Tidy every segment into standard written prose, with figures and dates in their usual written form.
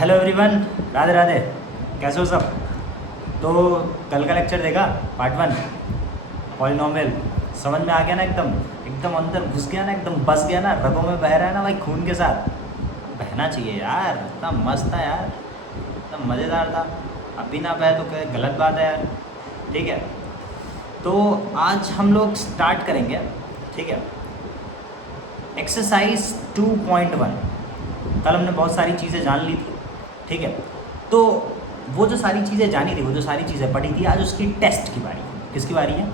Hello everyone, Radhe Radhe. कैसे हो सब? तो कल का लेक्चर देखा, पार्ट 1 पॉलिनोमियल। समझ में आ गया ना? एकदम एकदम अंदर घुस गया ना, एकदम बस गया ना, रगों में बह रहा है ना भाई, खून के साथ बहना चाहिए यार। इतना मस्त था यार, इतना मज़ेदार था। अभी ना बहे तो क्या गलत बात है यार। ठीक है, तो आज हम लोग स्टार्ट करेंगे। ठीक है, एक्सरसाइज 2.1। कल हमने बहुत सारी चीज़ें जान ली थी। ठीक है, तो वो जो सारी चीज़ें जानी थी, वो जो सारी चीज़ें पढ़ी थी, आज उसकी टेस्ट की बारी है। किसकी बारी है?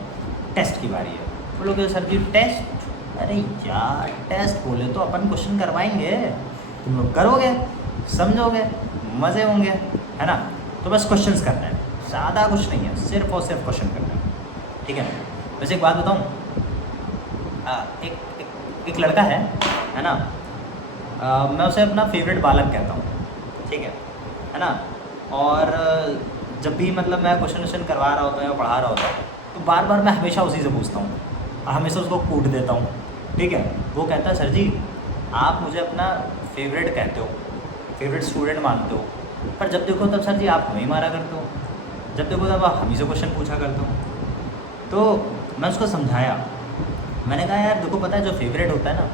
टेस्ट की बारी है। बोलोगे सर जी टेस्ट? अरे यार, टेस्ट बोले तो अपन क्वेश्चन करवाएंगे, तुम लोग करोगे, समझोगे, मज़े होंगे, है ना? तो बस क्वेश्चंस करना है, ज़्यादा कुछ नहीं है, सिर्फ और सिर्फ क्वेश्चन करना है। ठीक है ना? वैसे एक बात बताऊँ, एक लड़का है ना, मैं उसे अपना फेवरेट बालक कहता हूँ। ठीक है ना? और जब भी मतलब मैं क्वेश्चन करवा रहा होता हूँ या पढ़ा रहा होता हूँ, तो बार बार मैं हमेशा उसी से पूछता हूँ, हमेशा उसको कूट देता हूँ। ठीक है, वो कहता है सर जी आप मुझे अपना फेवरेट कहते हो, फेवरेट स्टूडेंट मानते हो, पर जब देखो तब सर जी आप हमें ही मारा करते हो, जब देखो तब आप हम ही से क्वेश्चन पूछा करते हो। तो मैं उसको समझाया, मैंने कहा यार देखो, पता है जो फेवरेट होता है ना,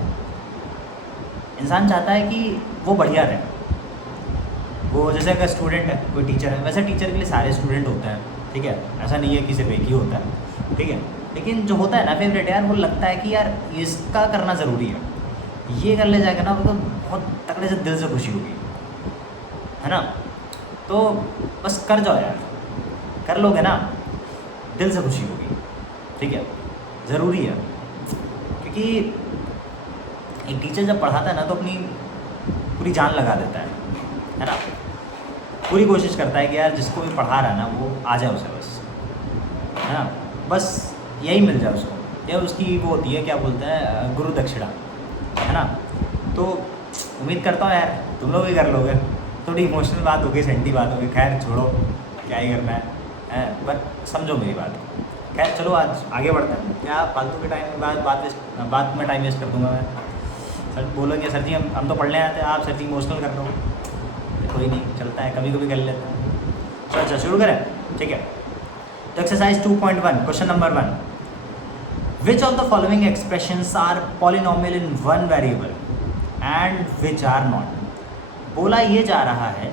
इंसान चाहता है कि वो बढ़िया रहे। वो जैसे अगर स्टूडेंट है, कोई टीचर है, वैसे टीचर के लिए सारे स्टूडेंट होते हैं। ठीक है, ऐसा नहीं है कि सिर्फ एक ही होता है। ठीक है, लेकिन जो होता है ना फेवरेट यार, वो लगता है कि यार इसका करना ज़रूरी है, ये कर ले जाएगा ना तो बहुत तगड़े से दिल से खुशी होगी, है ना? तो बस कर जाओ यार, कर लोगे ना दिल से खुशी होगी। ठीक है, ज़रूरी है, क्योंकि एक टीचर जब पढ़ाता है ना तो अपनी पूरी जान लगा देता है ना? पूरी कोशिश करता है कि यार जिसको भी पढ़ा रहा है ना वो आ जाए उसे, बस, है ना? बस यही मिल जाए उसको, या उसकी वो होती है क्या बोलते हैं, गुरु दक्षिणा, है ना? तो उम्मीद करता हूँ यार तुम लोग भी कर लोगे। थोड़ी इमोशनल बात होगी, सेंटी बात होगी, खैर छोड़ो, क्या ही करना है, पर समझो मेरी बात। खैर चलो आज आगे बढ़ते हैं, क्या फालतू के टाइम में बात में टाइम वेस्ट कर दूँगा मैं। सर बोलोगे सर जी हम तो पढ़ने आते हैं, आप सर जी इमोशनल कर दो, कोई नहीं, चलता है, कभी कभी कर लेते हैं। तो अच्छा शुरू करें। ठीक है, तो exercise 2.1 question number 1, which of the following expressions are polynomial in one variable and which are not. बोला ये जा रहा है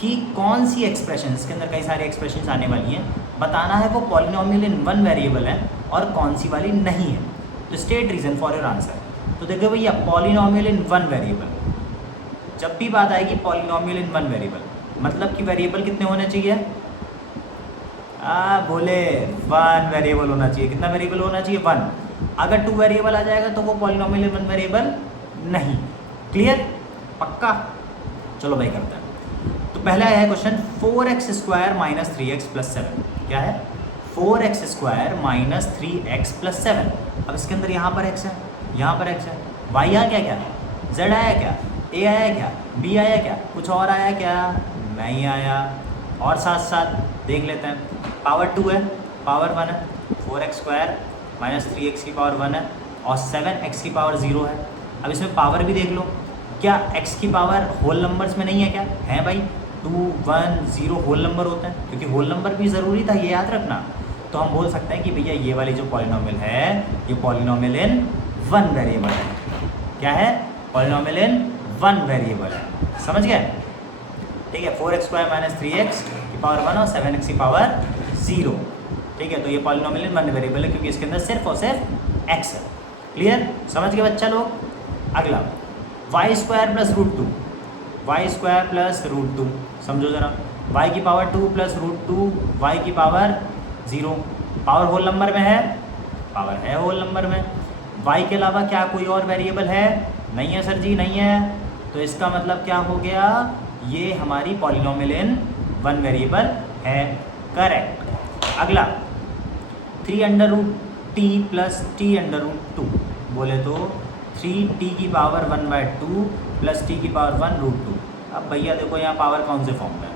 कि कौन सी एक्सप्रेशन, इसके अंदर कई सारी एक्सप्रेशंस आने वाली हैं, बताना है वो पॉलिनोमियल इन वन वेरिएबल है और कौन सी वाली नहीं है। तो state reason for your answer. तो देखो भैया, पॉलिनोमियल इन वन वेरिएबल, जब भी बात आएगी पॉलिनोमियल इन वन वेरिएबल, मतलब कि वेरिएबल कितने होने चाहिए? बोले 1 वेरिएबल होना चाहिए। कितना वेरिएबल होना चाहिए? 1। अगर 2 वेरिएबल आ जाएगा तो वो पॉलिनोमियल इन वन वेरिएबल नहीं। क्लियर? पक्का? चलो भाई करते हैं। तो पहला है question, 4x² minus 3x plus 7। क्या है? 4x² minus 3x plus 7। अब इसके अंदर यहाँ पर x है, यहाँ पर x है, y आ गया क्या? z आया क्या? a आया क्या? b आया क्या? कुछ और आया क्या? नहीं आया। और साथ साथ देख लेते हैं, पावर 2 है, पावर 1 है, 4x² माइनस 3x की पावर 1 है और 7x की पावर 0 है। अब इसमें पावर भी देख लो, क्या x की पावर होल नंबर्स में नहीं है क्या? है भाई, 2 1 0 होल नंबर होते हैं, क्योंकि होल नंबर भी ज़रूरी था, ये याद रखना। तो हम बोल सकते हैं कि भैया ये वाली जो पॉलिनोमियल है, ये पॉलिनोमियल इन वन वेरिएबल है। क्या है? पॉलिनोमियल इन वन वेरिएबल है। समझ गए? ठीक है, 4x² माइनस 3x की पावर 1 और 7x की पावर 0। ठीक है, तो ये पॉलिनोमियल इन वन वेरिएबल है क्योंकि इसके अंदर सिर्फ और सिर्फ x है। क्लियर? समझ गए बच्चा लोग? अगला, y² plus root 2, y² plus root 2, समझो ज़रा, y की पावर 2 प्लस रूट 2, y की पावर 0। पावर होल नंबर में है? पावर है होल नंबर में। y के अलावा क्या कोई और वेरिएबल है? नहीं है सर जी, नहीं है। तो इसका मतलब क्या हो गया? ये हमारी पॉलिनोमियल इन वन वेरिएबल है। करेक्ट। अगला, 3√t प्लस t√2, बोले तो 3t की पावर 1/2 प्लस t की पावर 1√2। अब भैया देखो यहाँ पावर कौन से फॉर्म में है?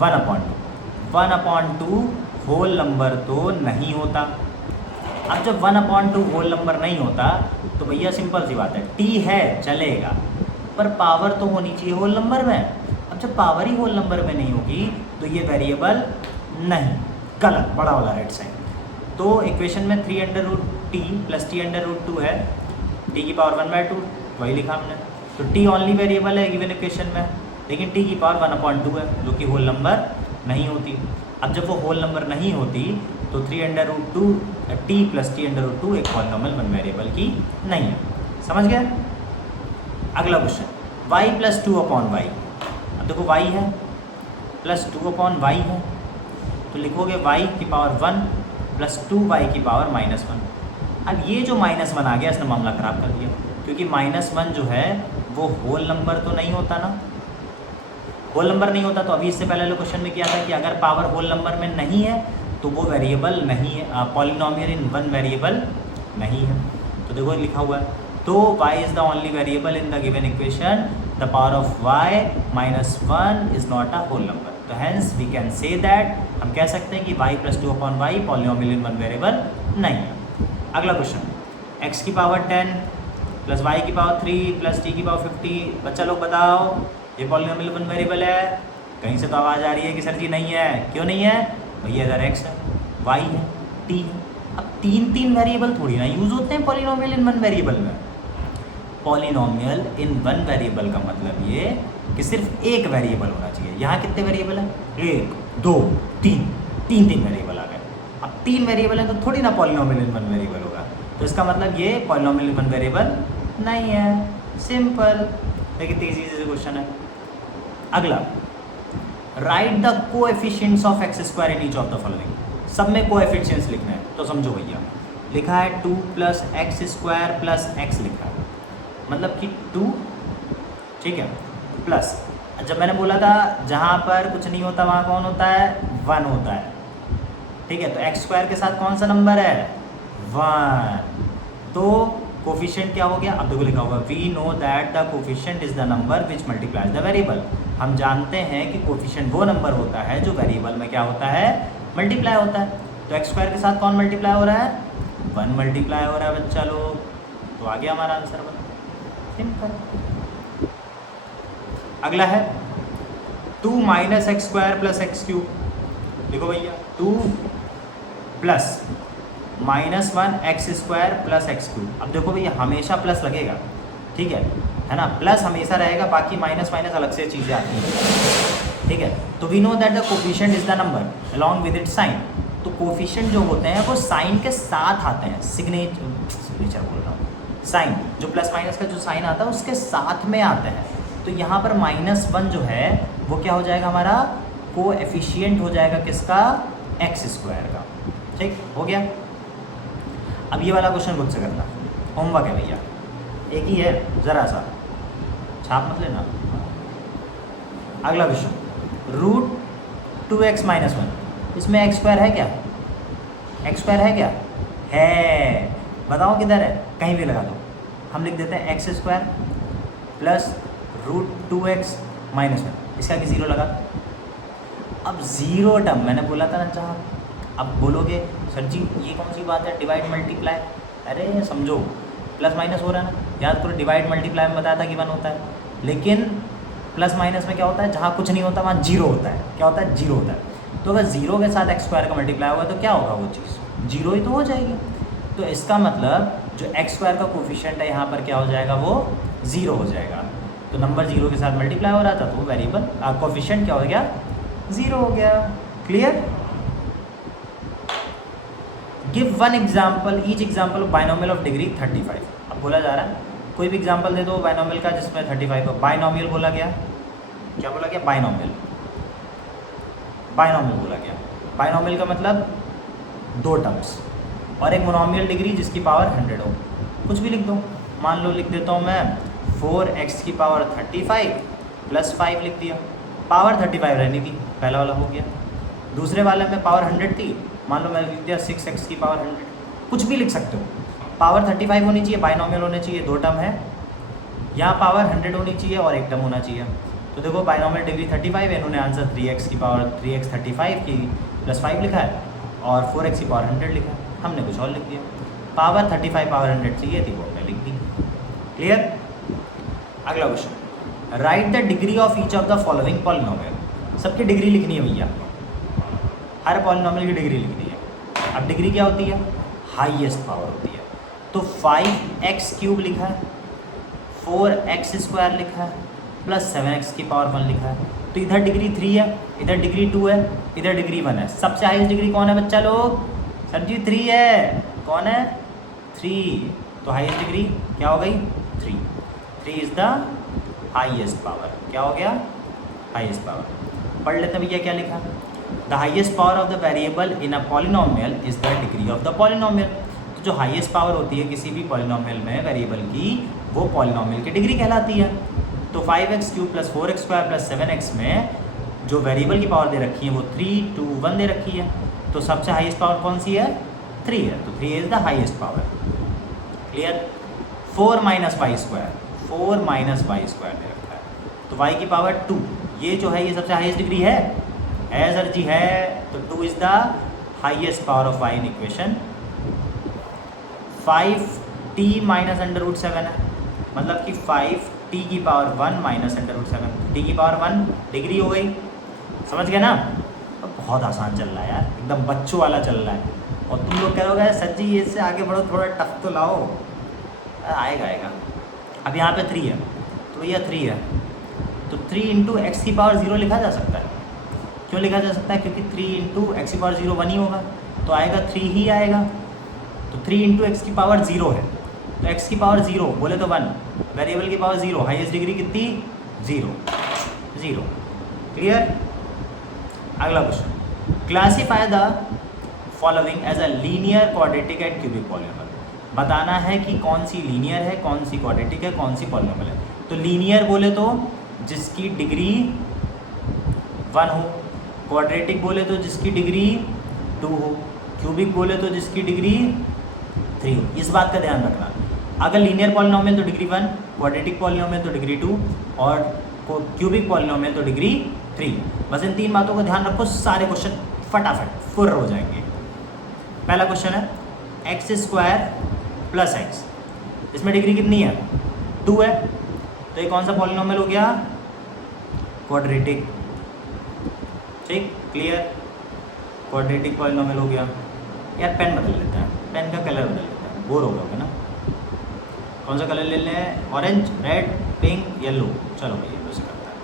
1/2। 1/2 होल नंबर तो नहीं होता। अब जब 1/2 होल नंबर नहीं होता तो भैया सिंपल सी बात है, t है चलेगा, पर पावर तो होनी चाहिए होल नंबर में। अब जब पावर ही होल नंबर में नहीं होगी तो ये वेरिएबल नहीं, गलत, बड़ा वाला राइट साइड। तो इक्वेशन में 3√t प्लस t√2 है, t की पावर 1/2, वही लिखा हमने। तो t ओनली वेरिएबल है गिवन इक्वेशन में, लेकिन t की पावर 1/2 है जो कि होल नंबर नहीं होती। अब जब वो होल नंबर नहीं होती तो 3√2t प्लस t√2 एक पॉलिनॉमियल 1 वेरिएबल की नहीं है। समझ गए? अगला क्वेश्चन, y प्लस 2/y। अब देखो y है प्लस 2/y है, तो लिखोगे y की पावर 1 प्लस 2y की पावर -1। अब ये जो -1 आ गया इसने मामला ख़राब कर दिया, क्योंकि -1 जो है वो होल नंबर तो नहीं होता ना। होल नंबर नहीं होता तो अभी इससे पहले वाले क्वेश्चन में किया था कि अगर पावर होल नंबर में नहीं है तो वो वेरिएबल नहीं है, पॉलिनॉमियल इन 1 वेरिएबल नहीं है। तो देखो लिखा हुआ है, तो y is the only variable in the given equation, the power of y -1 is not a whole number. तो hence we can say that, हम कह सकते हैं कि y plus 2/y polynomial in 1 variable नहीं है। अगला क्वेश्चन, x की पावर 10 प्लस y की पावर 3 प्लस t की पावर 50। बच्चा लोग बताओ ये पॉलिनॉमियल 1 वेरिएबल है? कहीं से तो आवाज़ आ रही है कि सर जी नहीं है। क्यों नहीं है? भैया इधर x है, y है, t है। अब 3 वेरिएबल थोड़ी ना यूज़ होते हैं पॉलिनॉमियल इन 1 वेरिएबल में। पॉलिनॉमियल इन 1 वेरिएबल का मतलब ये कि सिर्फ एक वेरिएबल होना चाहिए। यहाँ कितने वेरिएबल हैं? 1 2 3, 3 वेरिएबल आ गए। अब 3 वेरिएबल हैं तो थोड़ी ना पॉलिनॉमियल इन 1 वेरिएबल होगा, तो इसका मतलब ये पॉलिनॉमियल इन 1 वेरिएबल नहीं है। सिंपल। देखिए तेजी से क्वेश्चन है। अगला, right the coefficients of x² in each of the following. सब में कोएफिशिएंट्स लिखना है, तो समझो भैया। लिखा है 2 + x² + x लिखा है, मतलब कि 2, ठीक है, प्लस जब मैंने बोला था जहाँ पर कुछ नहीं होता वहाँ कौन होता है? 1 होता है, ठीक है। तो x² के साथ कौन सा नंबर है? 1। तो कोफिशिएंट क्या हो गया? अब देखो लिखा हुआ, we know that the coefficient is the number which multiplies the variable. हम जानते हैं कि कोफिशिएंट वो नंबर होता है जो वेरिएबल में क्या होता है? मल्टीप्लाई होता है। तो x² के साथ कौन मल्टीप्लाई हो रहा है? 1 मल्टीप्लाई हो रहा है बच्चा लोग। तो आ गया हमारा आंसर 1। सिंपल। अगला है 2 - x² + x³। देखो भैया 2 प्लस -1 x² + x³। अब देखो भैया हमेशा प्लस लगेगा, ठीक है ना? प्लस हमेशा रहेगा, बाकी माइनस अलग से चीज़ें आती हैं, ठीक है। तो we know that the coefficient is the number along with it sign. तो कोफिशिएंट जो होते हैं वो साइन के साथ आते हैं, सिग्नेचर बोल रहा हूँ, साइन जो प्लस माइनस का जो साइन आता है उसके साथ में आते हैं। तो यहाँ पर -1 जो है वो क्या हो जाएगा? हमारा कोएफिशिएंट हो जाएगा किसका? x² का। ठीक हो गया। अब ये वाला क्वेश्चन खुद से करना, होमवर्क है भैया, एक ही है, ज़रा सा छाप मत लेना। अगला क्वेश्चन, √2x - 1। इसमें x² है क्या? x² है क्या? है। बताओ किधर है? कहीं भी लगा दो। हम लिख देते हैं x² प्लस √2x - 1। इसका कि 0 लगा। अब 0 टर्म मैंने बोला था ना जहाँ, अब बोलोगे सर जी ये कौन सी बात है? Divide multiply. अरे समझो, प्लस माइनस हो रहा है ना, याद करो डिवाइड मल्टीप्लाई में बताया था कि 1 होता है, लेकिन प्लस माइनस में क्या होता है? जहाँ कुछ नहीं होता वहाँ 0 होता है। क्या होता है? 0 होता है। तो अगर 0 के साथ x² का मल्टीप्लाई होगा तो क्या होगा? वो चीज़ 0 ही तो हो जाएगी। तो इसका मतलब जो x² का कोफिशिएंट है यहाँ पर क्या हो जाएगा? वो 0 हो जाएगा। तो नंबर 0 के साथ मल्टीप्लाई हो रहा था तो वो वेरिएबल कोफिशिएंट क्या हो गया? 0 हो गया। Clear? Give 1 example, each example of binomial of degree 35। अब बोला जा रहा है कोई भी एग्जाम्पल दे दो बाइनोमियल का जिसमें 35 हो। बाइनोमियल बोला गया, क्या बोला गया? बाइनोमियल बोला गया। बाइनोमियल का मतलब 2 टर्म्स और एक मोनोमियल डिग्री जिसकी पावर 100 हो। कुछ भी लिख दो, मान लो लिख देता हूँ मैं 4x की पावर 35 + 5 लिख दिया। पावर 35 रहनी थी, पहला वाला हो गया। दूसरे वाले में पावर 100 थी, मान लो मैंने लिख दिया 6x की पावर 100। कुछ भी लिख सकते हो। पावर 35 होनी चाहिए, बाइनोमियल होने चाहिए, 2 टर्म है। यहाँ पावर 100 होनी चाहिए और 1 टर्म होना चाहिए। तो देखो बाइनोमियल डिग्री 35 है, इन्होंने आंसर 3x की पावर 3x 35 की +5 लिखा है और 4x की पावर 100 लिखा है। हमने कुछ और लिख दिया। पावर 35 पावर 100 चाहिए थी, वो हमने लिख दी। क्लियर? अगला question, right the degree of each of the following polynomial. सबकी डिग्री लिखनी है भैया, हर पॉलिनोमियल की डिग्री लिखनी है। अब डिग्री क्या होती है? हाईएस्ट पावर होती है। तो 5x³ लिखा है, 4x² लिखा है, प्लस 7x की पावर 1 लिखा है। तो इधर डिग्री 3 है, इधर डिग्री 2 है, इधर डिग्री 1 है। सबसे हाईएस्ट डिग्री कौन है बच्चा लोग? सर जी 3 है। कौन है? 3। तो हाईएस्ट डिग्री क्या हो गई? 3। 3 इज़ द हाईएस्ट पावर। क्या हो गया? Highest power. पढ़ लेते हैं भैया क्या लिखा। The highest power of the variable in a polynomial is the degree of the polynomial. तो जो हाईएस्ट पावर होती है किसी भी पॉलिनोमियल में वेरिएबल की, वो पॉलिनोमियल की डिग्री कहलाती है। तो 5x³ plus 4x² plus 7x में जो वेरिएबल की पावर दे रखी है वो 3, 2, 1 दे रखी है। तो सबसे हाईएस्ट पावर कौन सी है? 3 है। तो 3 is the highest power. Clear? 4 minus y square, 4 minus y square दे रखा है। तो y की पावर 2, ये जो है ये सबसे हाईएस्ट डिग्री है सर जी है। तो 2 is the highest power of y in equation. 5t minus √7 है, मतलब कि 5t की पावर 1 माइनस √7, t की पावर 1 डिग्री हो गई। समझ गए ना? तो बहुत आसान चल रहा है यार, एकदम बच्चों वाला चल रहा है। और तुम लोग कहोगे सर जी इससे आगे बढ़ो, थोड़ा टफ तो लाओ। आएगा। अब यहाँ पे 3 है, तो भैया 3 है, तो 3 इंटू एक्स की पावर 0 लिखा जा सकता है। क्यों लिखा जा सकता है? क्योंकि 3 इंटू एक्स की पावर 0 1 ही होगा, तो आएगा 3 ही आएगा। तो 3 इंटू एक्स की पावर 0 है, तो एक्स की पावर 0 बोले तो 1, वेरिएबल की पावर 0, हाईएस्ट डिग्री कितनी? 0। क्लियर? अगला question, classify the following as a linear quadratic and cubic polynomial. बताना है कि कौन सी लीनियर है, कौन सी क्वाड्रेटिक है, कौन सी पॉलिनोमियल है। तो लीनियर बोले तो जिसकी डिग्री 1 हो, क्वाड्रेटिक बोले तो जिसकी डिग्री 2 हो, क्यूबिक बोले तो जिसकी डिग्री 3 हो। इस बात का ध्यान रखना। अगर लीनियर पॉलिनोमियल तो डिग्री 1, क्वाड्रेटिक पॉलिनोमियल तो डिग्री 2 और क्यूबिक पॉलिनोमियल तो डिग्री 3। बस इन 3 बातों का ध्यान रखो, सारे क्वेश्चन फटाफट फुर हो जाएंगे। पहला क्वेश्चन है x² प्लस x, इसमें डिग्री कितनी है? 2 है। तो ये कौन सा पॉलिनोमियल हो गया? क्वाड्रेटिक। ठीक, क्लियर? क्वाड्रेटिक पॉलिनोमियल हो गया। यार पेन बदल लेते हैं, पेन का कलर बदल लेते हैं, बोर हो गया ना। कौन सा कलर ले लें? Orange, red, pink, yellow. चलो भाई येलो से करता है।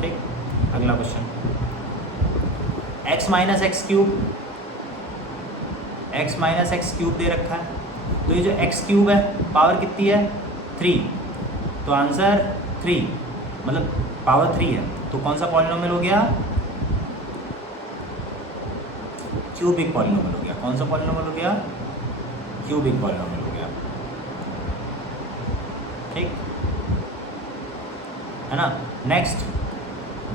ठीक, अगला क्वेश्चन, x माइनस x³ दे रखा है। तो ये जो x³ है पावर कितनी है? 3। तो आंसर 3, मतलब पावर 3 है। तो कौन सा पॉलिनोमियल हो गया? क्यूबिक पॉलिनोमियल हो गया। कौन सा पॉलिनोमियल हो गया? क्यूबिक पॉलिनोमियल हो गया। ठीक है ना? Next,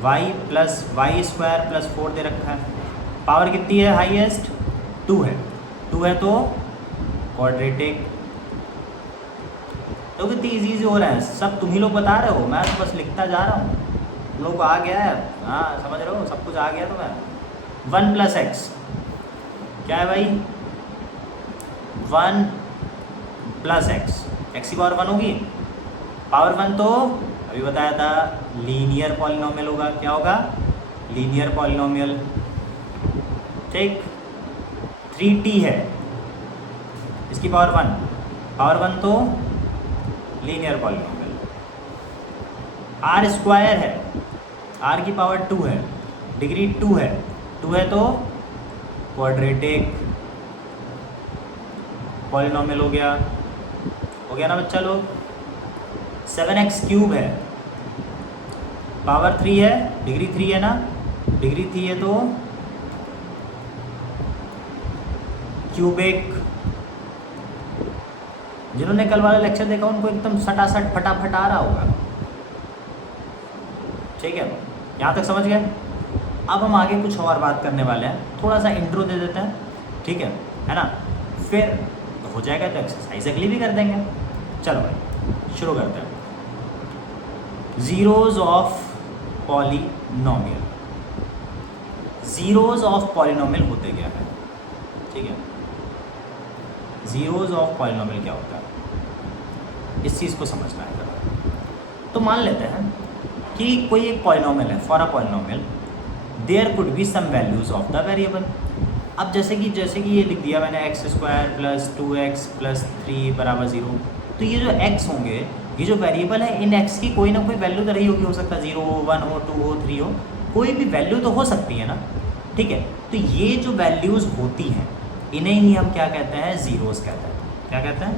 y plus y² plus 4 दे रखा है। पावर कितनी है? हाईएस्ट 2 है। 2 है तो क्वाड्रेटिक। तो कितनी ईजी हो रहा है, सब तुम ही लोग बता रहे हो, मैं तो बस लिखता जा रहा हूँ। तुम लोग को आ गया है? हाँ समझ रहे हो, सब कुछ आ गया तुम्हें। 1 प्लस x क्या है भाई? 1 प्लस x की पावर 1 होगी। पावर 1 तो अभी बताया था लीनियर पॉलिनोमियल होगा। क्या होगा? Linear polynomial. ठीक, 3t है, इसकी पावर 1, पावर 1 तो लीनियर पॉलिनोमियल। r² है, r की पावर 2 है, डिग्री 2 है, 2 है तो क्वाड्रेटिक पॉलिनोमियल हो गया। ना बच्चा लोग? 7x³ है, पावर 3 है, डिग्री 3 है ना, डिग्री 3 है तो क्यूबिक। जिन्होंने कल वाला लेक्चर देखा उनको एकदम सटासट फटाफट आ रहा होगा। ठीक है, यहाँ तक समझ गए? अब हम आगे कुछ और बात करने वाले हैं, थोड़ा सा इंट्रो दे देते हैं। ठीक है ना? फिर हो जाएगा तो एक्सरसाइज अगली भी कर देंगे। चलो भाई शुरू करते हैं। Zeros of polynomial. Zeros of polynomial होते क्या है? ठीक है, जीरोज ऑफ पॉलिनोमियल क्या होता है, इस चीज़ को समझना है। तो मान लेते हैं कि कोई एक पॉलिनोमियल है, for a polynomial there could be some values of the variable. अब जैसे कि ये लिख दिया मैंने x² + 2x + 3 = 0। तो ये जो x होंगे, ये जो वेरिएबल है, इन x की कोई ना कोई वैल्यू तो रही होगी, हो सकता है 0 हो, 1 हो, 2 हो, 3 हो, कोई भी वैल्यू तो हो सकती है ना, ठीक है। तो ये जो वैल्यूज़ होती हैं इन्हें ही हम क्या कहते हैं, ज़ीरोज़ कहते हैं। क्या कहते हैं?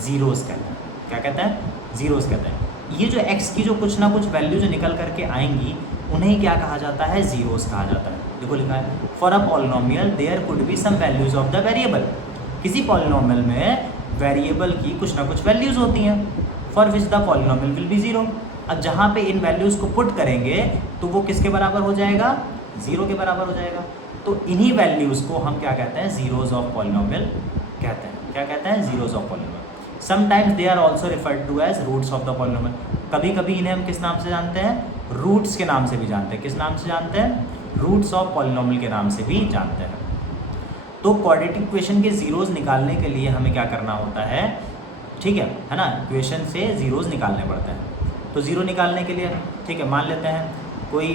ज़ीरोज़ कहते हैं। क्या कहते हैं? ज़ीरोज़ कहते हैं। ये जो x की जो कुछ ना कुछ वैल्यू जो निकल करके आएंगी उन्हें क्या कहा जाता है, ज़ीरोज़ कहा जाता है। देखो लिखा है for a polynomial there could be some values of the variable. किसी पॉलिनोमियल में वेरिएबल की कुछ ना कुछ वैल्यूज़ होती हैं, for which the polynomial will be zero. अब जहाँ पे इन वैल्यूज़ को पुट करेंगे तो वो किसके बराबर हो जाएगा, ज़ीरो के बराबर हो जाएगा। तो इन्हीं वैल्यूज़ को हम क्या कहते हैं, ज़ीरोज़ ऑफ पॉलिनोमियल कहते हैं। क्या कहते हैं? Zeros of polynomial. Sometimes they are also referred to as roots of the polynomial. कभी कभी इन्हें हम किस नाम से जानते हैं, रूट्स के नाम से भी जानते हैं। किस नाम से जानते हैं? रूट्स ऑफ पॉलिनोमियल के नाम से भी जानते हैं। तो क्वाड्रेटिक इक्वेशन के ज़ीरोज़ निकालने के लिए हमें क्या करना होता है, ठीक है ना, इक्वेशन से ज़ीरोज़ निकालने पड़ते हैं। तो ज़ीरो निकालने के लिए, ठीक है, मान लेते हैं कोई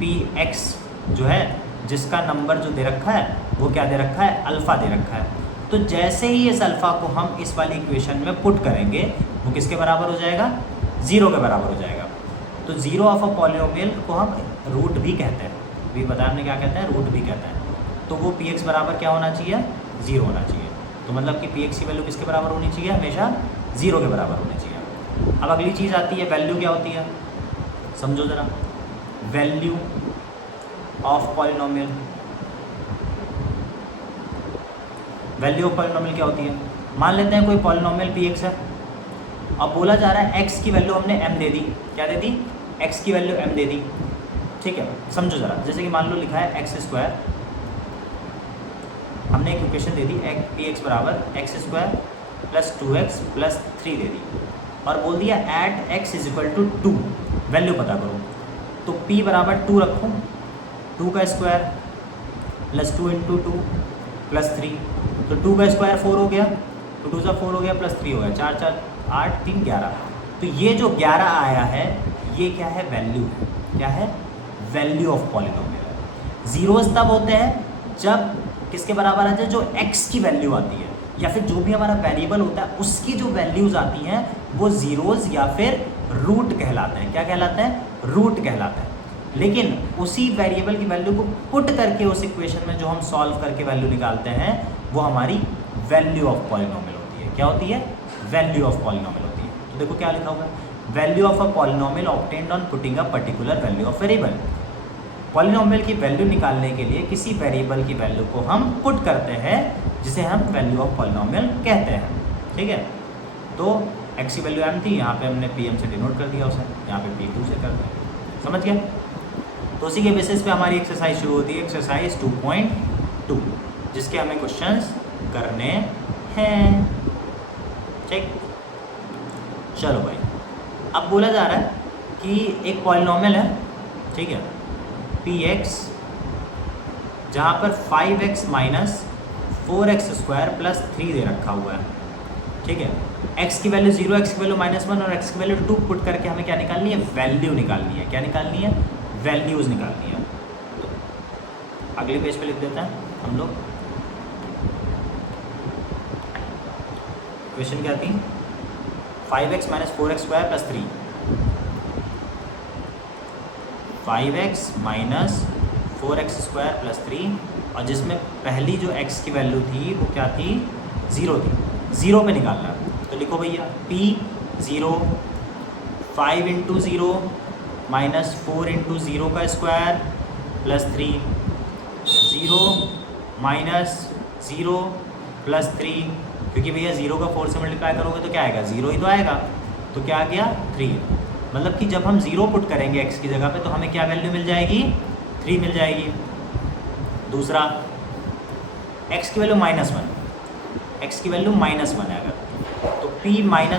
px जो है, जिसका नंबर जो दे रखा है वो क्या दे रखा है, अल्फ़ा दे रखा है। तो जैसे ही इस अल्फ़ा को हम इस वाली इक्वेशन में पुट करेंगे वो किसके बराबर हो जाएगा, ज़ीरो के बराबर हो जाएगा। तो ज़ीरो ऑफ अ पॉलिनोमियल को हम रूट भी कहते हैं। भी बताया हमने क्या कहते हैं, रूट भी कहते हैं। तो वो px बराबर क्या होना चाहिए, ज़ीरो होना चाहिए। तो मतलब कि px की वैल्यू किसके बराबर होनी चाहिए, हमेशा ज़ीरो के बराबर होनी चाहिए। अब अगली चीज़ आती है वैल्यू। क्या होती है, समझो ज़रा, value of polynomial. Value of polynomial क्या होती है, मान लेते हैं कोई पॉलिनोमियल px है। अब बोला जा रहा है x की वैल्यू हमने m दे दी। क्या दे दी, x की वैल्यू m दे दी, ठीक है। समझो ज़रा, जैसे कि मान लो लिखा है x², हमने एक इक्वेशन दे दी px बराबर x² + 2x + 3 दे दी, और बोल दिया एट x = 2 वैल्यू पता करो। तो p बराबर 2 रखो, 2 का स्क्वायर + 2 × 2 + 3। तो 2 का स्क्वायर 4 हो गया, तो 2 × 4 हो गया, +3 हो गया, 4 4 8 3 11। तो ये जो 11 आया है ये क्या है, वैल्यू है। क्या है, वैल्यू ऑफ पॉलिनोमियल। ज़ीरोज़ तब होते हैं जब किसके बराबर आ जाए, जो x की वैल्यू आती है या फिर जो भी हमारा वेरिएबल होता है उसकी जो वैल्यूज़ आती हैं वो ज़ीरोज़ या फिर रूट कहलाते हैं। क्या कहलाते हैं, रूट कहलाते हैं। लेकिन उसी वेरिएबल की वैल्यू को पुट करके उस इक्वेशन में जो हम सॉल्व करके वैल्यू निकालते हैं वो हमारी वैल्यू ऑफ पॉलिनोमियल होती है। क्या होती है, वैल्यू ऑफ पॉलिनोमियल होती है। तो देखो क्या लिखा हुआ है, value of a polynomial obtained on putting a particular value of variable. Polynomial की वैल्यू निकालने के लिए किसी वेरिएबल की वैल्यू को हम पुट करते हैं जिसे हम वैल्यू ऑफ पॉलिनोमियल कहते हैं, ठीक है। तो x की वैल्यू m थी, यहाँ पे हमने pm से डिनोट कर दिया उसे, यहाँ पे p2 से कर दिया, समझ गया। तो उसी के बेसिस पे हमारी एक्सरसाइज शुरू होती है, एक्सरसाइज 2.2, जिसके हमें क्वेश्चंस करने हैं, ठीक। चलो भाई, अब बोला जा रहा है कि एक पॉलिनोमियल है, ठीक है, px, जहाँ पर 5x - 4x² + 3 दे रखा हुआ है, ठीक है। x की वैल्यू 0, x की वैल्यू -1 और x की वैल्यू 2 पुट करके हमें क्या निकालनी है, वैल्यू निकालनी है। क्या निकालनी है, वैल्यूज़ निकालनी है। तो अगले पेज पे लिख देते हैं हम लोग। क्वेश्चन क्या थी, 5x - 4x² + 3, 5x - 4x² + 3, और जिसमें पहली जो x की वैल्यू थी वो क्या थी, 0 थी। 0 पे निकालना है। तो लिखो भैया p 0, 5 × 0 - 4 × 0 का स्क्वायर + 3, 0 - 0 + 3, क्योंकि भैया 0 का 4 से मल्टीप्लाई करोगे तो क्या आएगा, 0 ही तो आएगा। तो क्या आ गया, 3। मतलब कि जब हम 0 पुट करेंगे x की जगह पे तो हमें क्या वैल्यू मिल जाएगी, 3 मिल जाएगी। दूसरा, x की वैल्यू -1, x की वैल्यू -1 है अगर, तो p - 1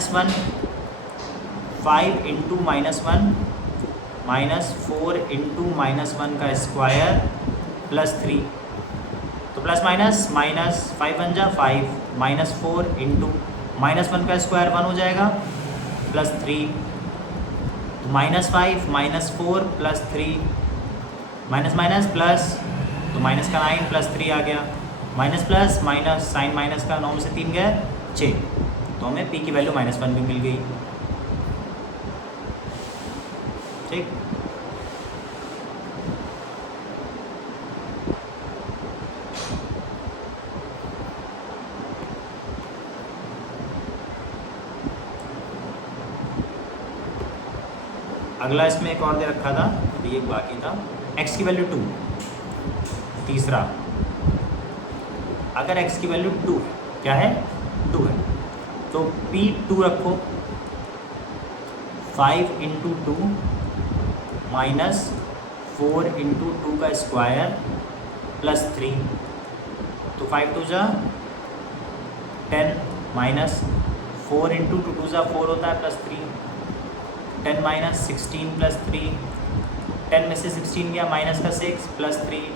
5 × -1 -4 × -1 का स्क्वायर + 3। तो प्लस माइनस, -5 × 5 -4 × -1 का स्क्वायर 1 हो जाएगा + 3, तो -5 -4 प्लस 3 माइनस माइनस प्लस, तो माइनस का 9 प्लस 3 आ गया, minus plus minus, sign minus का 9 में से 3 गए 6, तो हमें p की वैल्यू -1 भी मिल गई। ठीक, अगला इसमें एक और दे रखा था, अभी एक बाकी था, x की वैल्यू 2। तीसरा, अगर x की वैल्यू 2 क्या है, 2 है, तो p 2 रखो, 5 × 2 माइनस 4 × 2 का स्क्वायर प्लस 3, तो 5 2 जा 10 माइनस 4 × 2 2 जा 4 होता है प्लस 3, 10 माइनस 16 प्लस 3, 10 में से 16 गया माइनस का 6 प्लस 3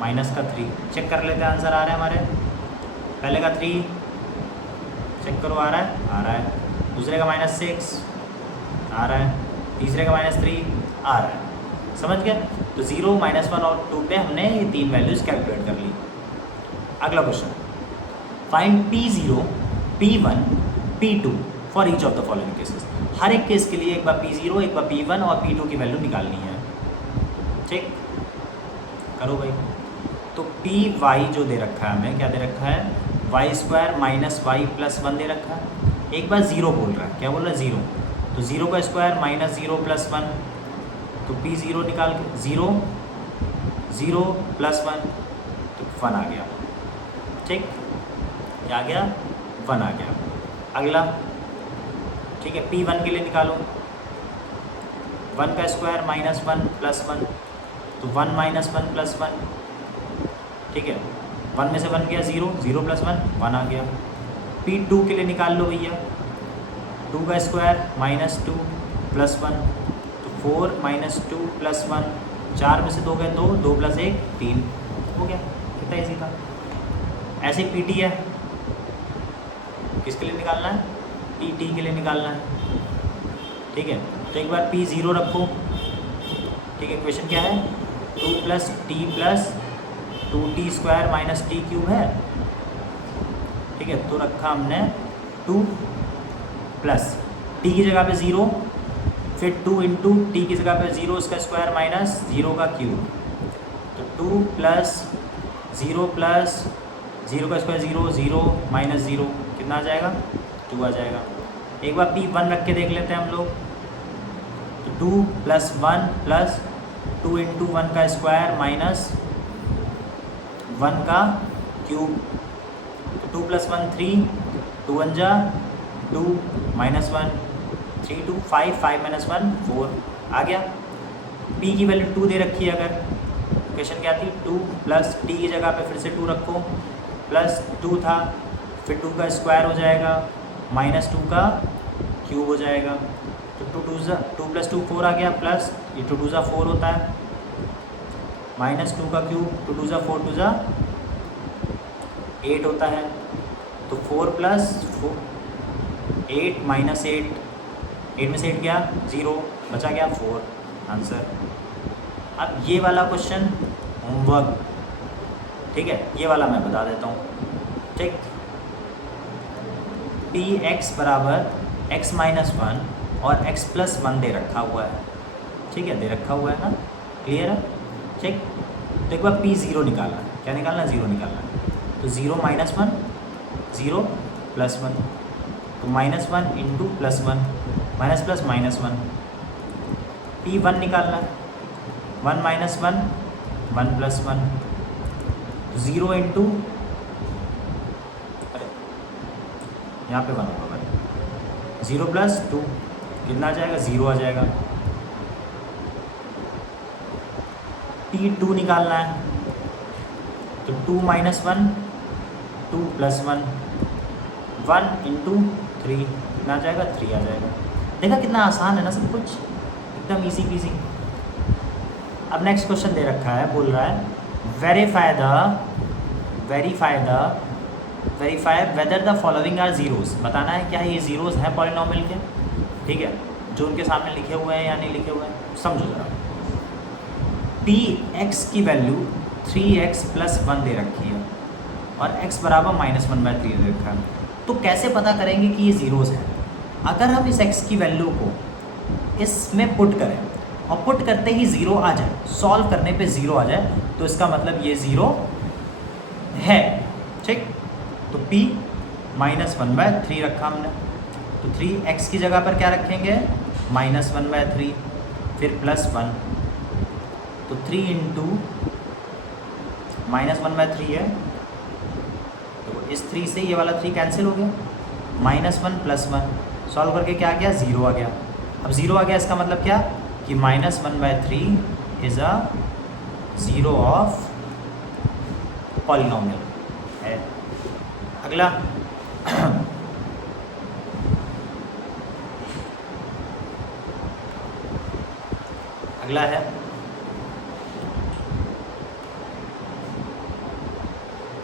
माइनस का 3। चेक कर लेते हैं आंसर आ रहा है हमारे, पहले का 3 चेक करो आ रहा है, दूसरे का -6 आ रहा है, तीसरे का -3 आ रहा है, समझ गए। तो 0 -1 और 2 पे हमने ये 3 वैल्यूज़ कैलकुलेट कर ली। अगला question, find P0 P1 P2 for each of the following cases. हर एक केस के लिए एक बार P0 एक बार P1 और P2 की वैल्यू निकालनी है। ठीक, करो भाई। तो Py जो दे रखा है हमें, क्या दे रखा है, y² माइनस y प्लस 1 दे रखा है। एक बार 0 बोल रहा है, क्या बोल रहा है, 0, तो 0 का स्क्वायर माइनस 0 प्लस 1, तो P0 निकाल के 0 0 प्लस 1 तो 1 आ गया। ठीक, क्या आ गया, 1 आ गया। अगला, ठीक है, P1 के लिए निकालो, 1 का स्क्वायर माइनस 1 प्लस 1, तो 1 माइनस 1 प्लस 1, ठीक है, 1 में से 1 गया 0, 0 प्लस 1 1 आ गया। P2 के लिए निकाल लो भैया, 2 का स्क्वायर माइनस 2 प्लस 1, तो 4 माइनस 2 प्लस 1, 4 में से 2 गए 2, 2 प्लस 1 3, हो गया। कितना इजी था। ऐसे PT है, किसके लिए निकालना है, PT के लिए निकालना है। ठीक है, तो एक बार P0 रखो, ठीक है, क्वेश्चन क्या है, 2 plus t plus 2t² minus t³ है। ठीक है, तो रखा हमने 2 प्लस t की जगह पे 0, फिर 2 × t की जगह पे 0 उसका स्क्वायर माइनस 0 का क्यूब, तो 2 प्लस 0 प्लस 0 का स्क्वायर 0 0 माइनस 0 कितना आ जाएगा, 2 आ जाएगा। एक बार P1 रख के देख लेते हैं हम लोग, तो 2 प्लस 1 प्लस 2 × 1 का स्क्वायर माइनस 1 का क्यूब, तो 2 प्लस 1 3, 2 1 जा 2 माइनस 1 3 2 5 5 माइनस 1 4 आ गया। P की वैल्यू 2 दे रखी है, अगर क्वेश्चन क्या थी, 2 प्लस t की जगह पे फिर से 2 रखो, प्लस 2 था, फिर 2 का स्क्वायर हो जाएगा माइनस 2 का क्यूब हो जाएगा, तो 2 प्लस 2 4 आ गया, प्लस ये 2 2 4 होता है, माइनस 2 का क्यूब, 2 2 4 2 8 होता है, तो 4 प्लस 8 माइनस 8, 8 में से 8 गया 0, बचा गया 4, आंसर। अब ये वाला क्वेश्चन होमवर्क, ठीक है, ये वाला मैं बता देता हूँ। ठीक, Px बराबर x माइनस 1 और x प्लस 1 दे रखा हुआ है। ठीक है, दे रखा हुआ है ना, क्लियर है। ठीक, तो एक बार P0 निकालना है, क्या निकालना है, 0 निकालना है, तो 0 माइनस 1 0 प्लस 1, तो minus 1 × plus 1 minus plus minus 1। P1 निकालना है, 1 माइनस 1 1 प्लस 1, 0 × यहाँ पे 1 होगा भाई, 0 प्लस 2 कितना आ जाएगा, 0 आ जाएगा। P2 निकालना है, तो 2 माइनस 1 2 प्लस 1 1 × 3 कितना आ जाएगा, 3 आ जाएगा। देखा कितना आसान है ना सब कुछ, एकदम इजी पीजी। अब नेक्स्ट क्वेश्चन दे रखा है, बोल रहा है verify whether the following are zeros. बताना है क्या ये जीरोस हैं पॉलिनॉमियल के। ठीक है, जो उनके सामने लिखे हुए हैं या नहीं लिखे हुए हैं, समझो ज़रा। पी एक्स की वैल्यू 3x + 1 दे रखी है और x बराबर -1/3 दे रखा है। तो कैसे पता करेंगे कि ये ज़ीरोज़ है? अगर हम इस x की वैल्यू को इसमें पुट करें और पुट करते ही ज़ीरो आ जाए, सॉल्व करने पे ज़ीरो आ जाए, तो इसका मतलब ये ज़ीरो है। ठीक, तो p -1/3 रखा हमने, तो 3x की जगह पर क्या रखेंगे? -1/3, फिर +1, तो 3 इंटू -1/3 है, तो इस 3 से ये वाला 3 कैंसिल हो गया, -1 + 1 सॉल्व करके क्या आ गया? 0 आ गया। अब 0 आ गया, इसका मतलब क्या कि -1/3 is a zero of polynomial है। अगला अगला है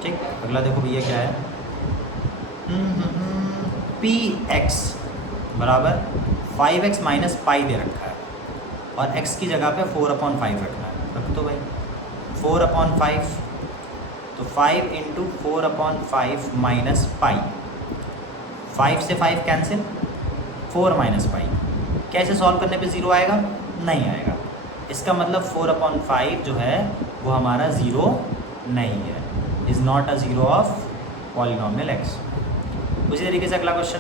ठीक, अगला देखो भैया क्या है, पी एक्स बराबर 5x - पाई दे रखा है और x की जगह पे 4/5 रखना है। रख दो भाई, 4/5, तो 5 इंटू 4/5 माइनस पाई, 5 से 5 कैंसिल, 4 - पाई। कैसे सॉल्व करने पे ज़ीरो आएगा? नहीं आएगा। इसका मतलब 4/5 जो है वो हमारा ज़ीरो नहीं है, is not a zero of polynomial x। उसी तरीके से अगला क्वेश्चन,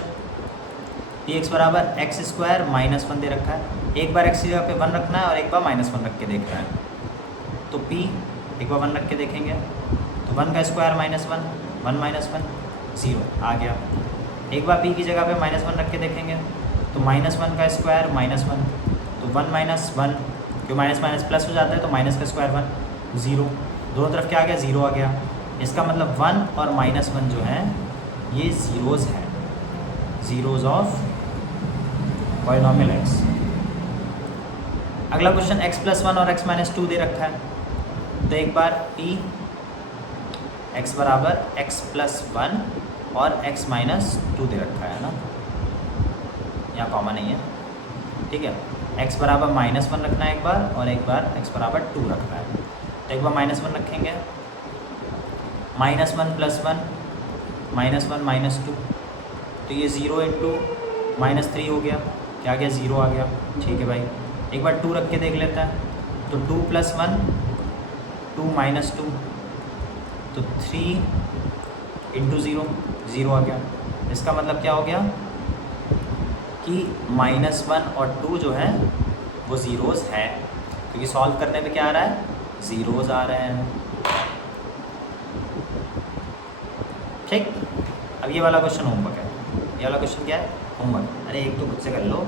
पी एक्स बराबर x² -1 दे रखा है। एक बार x की जगह पे 1 रखना है और एक बार -1 रख के देखना है। तो p एक बार 1 रख के देखेंगे, तो 1 का स्क्वायर -1, 1 - 1 0 आ गया। एक बार p की जगह पे -1 रख के देखेंगे, तो -1 का स्क्वायर -1, तो 1 - 1, क्यों माइनस माइनस प्लस हो जाता है, तो माइनस का स्क्वायर 1, 0, दोनों तरफ क्या आ गया? 0 आ गया। इसका मतलब 1 और -1 जो है ये ज़ीरोज़ हैं, ज़ीरोज़ ऑफ पॉलिनोमियल x। अगला क्वेश्चन x + 1 और x - 2 दे रखा है, तो एक बार p x बराबर x + 1 और x - 2 दे रखा है ना, यहाँ कॉमन नहीं है, ठीक है। x बराबर -1 रखना है एक बार और एक बार x बराबर 2 रखना है। तो एक बार -1 रखेंगे, -1 + 1 -1 - 2, तो ये 0 इंटू -3 हो गया, क्या आ गया? 0 आ गया। ठीक है भाई, एक बार 2 रख के देख लेते हैं, तो 2 + 1 2 - 2, तो 3 इंटू 0 0 आ गया। इसका मतलब क्या हो गया कि -1 और 2 जो है वो ज़ीरोज़ हैं, क्योंकि सॉल्व करने पे क्या आ रहा है? ज़ीरोज़ आ रहे हैं। ठीक, अब ये वाला क्वेश्चन होमवर्क है। ये वाला क्वेश्चन क्या है? होमवर्क। अरे एक तो खुद से कर लो,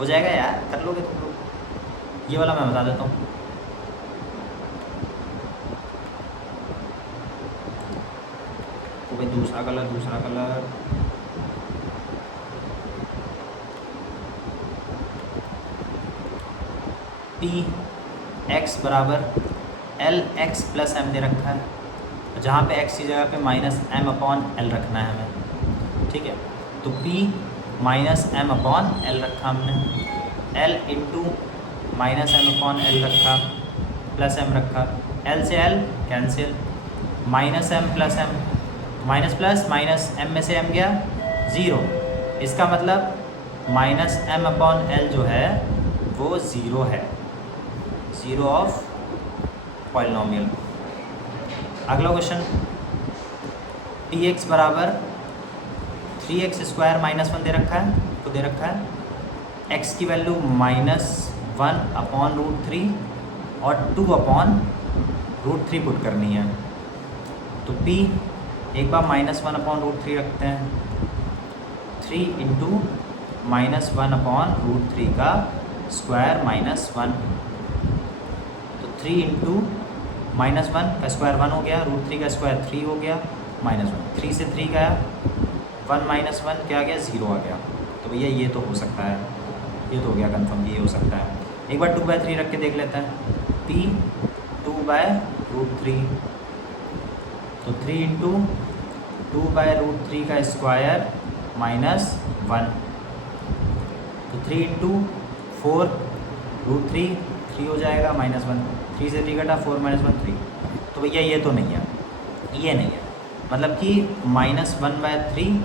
हो जाएगा यार, कर लोगे तुम लोग। ये वाला मैं बता देता हूँ। तो भाई दूसरा कलर पी एक्स बराबर LX + M दे रखा है, जहाँ पे x की जगह पे -M/L रखना है हमें, ठीक है। तो P -M/L रखा हमने, L इंटू -M/L रखा, प्लस M रखा, L से L cancel, -M + M, minus plus minus M में से M गया 0, इसका मतलब -M/L जो है वो 0 है, ज़ीरो ऑफ पॉलिनोमियल। अगला क्वेश्चन, px बराबर 3x² -1 दे रखा है, तो दे रखा है x की वैल्यू -1/√3 और 2/√3 पुट करनी है। तो p एक बार -1/√3 रखते हैं, 3 इंटू -1/√3 का स्क्वायर -1, तो 3 इंटू -1 का स्क्वायर 1 हो गया, √3 का स्क्वायर 3 हो गया, -1, 3 से 3 गया, 1 - 1 क्या आ गया? 0 आ गया। तो भैया ये तो हो सकता है, ये तो हो गया कंफर्म कि ये हो सकता है। एक बार 2/3 रख के देख लेते हैं, p 2/√3, तो 3 इंटू 2/√3 का स्क्वायर -1, तो 3 इंटू 4 √3, 3 हो जाएगा -1, 3 से 3 कटा 4 - 1 3। तो भैया ये तो नहीं है, ये नहीं है, मतलब कि -1/3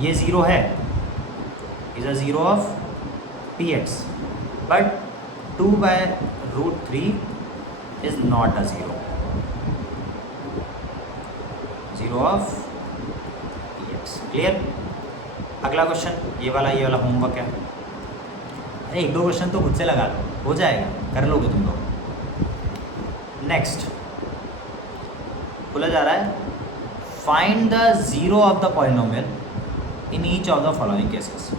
ये ज़ीरो है, is a zero of px, but 2/√3 is not a zero, zero of px। Clear? अगला क्वेश्चन, ये वाला होमवर्क है। अरे 1-2 क्वेश्चन तो खुद से लगा लो, हो जाएगा, कर लोगे तुम लोग। नेक्स्ट बोला जा रहा है find the zero of the polynomial in each of the following cases.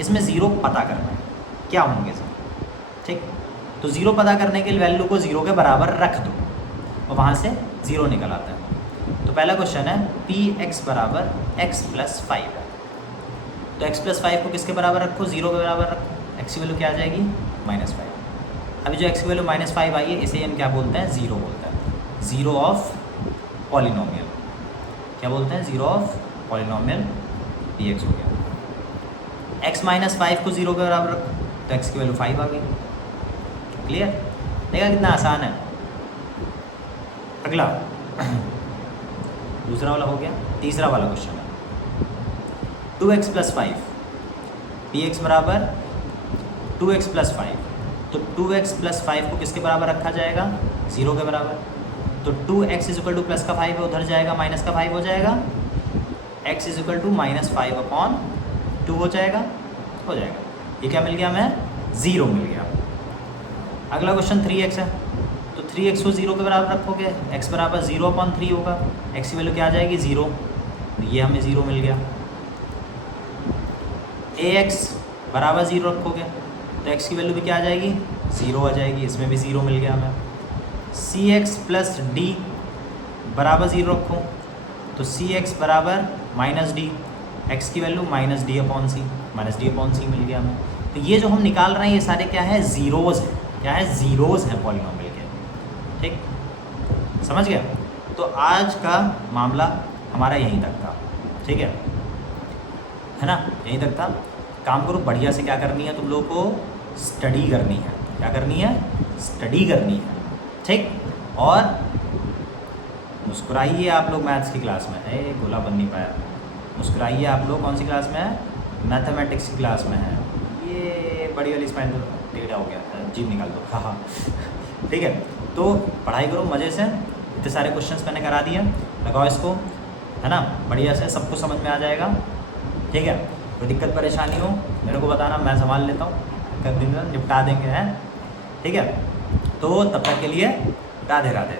इसमें ज़ीरो पता करना है, क्या होंगे सर, ठीक। तो ज़ीरो पता करने के लिए वैल्यू को ज़ीरो के बराबर रख दो और वहाँ से ज़ीरो निकल आता है। तो पहला क्वेश्चन है px बराबर x + 5 है, तो x + 5 को किसके बराबर रखो, ज़ीरो के बराबर रखो, x की वैल्यू क्या आ जाएगी -5। अभी जो x की वैल्यू -5 आई है इसे हम क्या बोलते हैं, ज़ीरो बोलते हैं, ज़ीरो ऑफ पॉलिनोमियल। क्या बोलते हैं, ज़ीरो ऑफ पॉलिनोमियल px हो गया। x - 5 को ज़ीरो के बराबर रखो तो x की वैल्यू 5 आ गई। क्लियर? देखा कितना आसान है। अगला दूसरा वाला हो गया, तीसरा वाला क्वेश्चन है 2x + 5, px बराबर 2x + 5, तो 2x + 5 को किसके बराबर रखा जाएगा, ज़ीरो के बराबर। तो 2x = प्लस का 5 है, उधर जाएगा माइनस का 5 हो जाएगा, x = -5/2 हो जाएगा, ये क्या मिल गया हमें, ज़ीरो मिल गया। अगला क्वेश्चन 3x है, तो 3x को ज़ीरो के बराबर रखोगे, x बराबर 0/3 होगा, x की वैल्यू क्या आ जाएगी, ज़ीरो, तो ये हमें ज़ीरो मिल गया। ax बराबर 0 रखोगे तो x की वैल्यू भी क्या आ जाएगी, ज़ीरो आ जाएगी, इसमें भी ज़ीरो मिल गया हमें। cx + d बराबर 0 रखो तो cx बराबर -d, x की वैल्यू -d/c मिल गया हमें। तो ये जो हम निकाल रहे हैं ये सारे क्या है, ज़ीरोज़ हैं, क्या है, ज़ीरोज़ हैं पॉलिनोमियल के, ठीक, समझ गया। तो आज का मामला हमारा यहीं तक था, ठीक है ना, यहीं तक था। काम करो बढ़िया से, क्या करनी है तुम लोग को, स्टडी करनी है। क्या करनी है, स्टडी करनी है, ठीक। और मुस्कुराइए आप लोग मैथ्स की क्लास में, गोला बन नहीं पाया, मुस्कुराइए आप लोग, कौन सी क्लास में है, मैथमेटिक्स की क्लास में है। ये बड़ी वाली स्पाइन तो टेढ़ा हो गया, जीभ निकाल दो, हाँ, ठीक है। तो पढ़ाई करो मज़े से, इतने सारे क्वेश्चंस मैंने करा दिए, लगाओ इसको, है ना, बढ़िया से, सबको समझ में आ जाएगा, ठीक है। कोई दिक्कत परेशानी हो मेरे को बताना, मैं संभाल लेता हूँ, कर दिन निपटा देंगे, हैं, ठीक है। तो तब तक के लिए राधे राधे।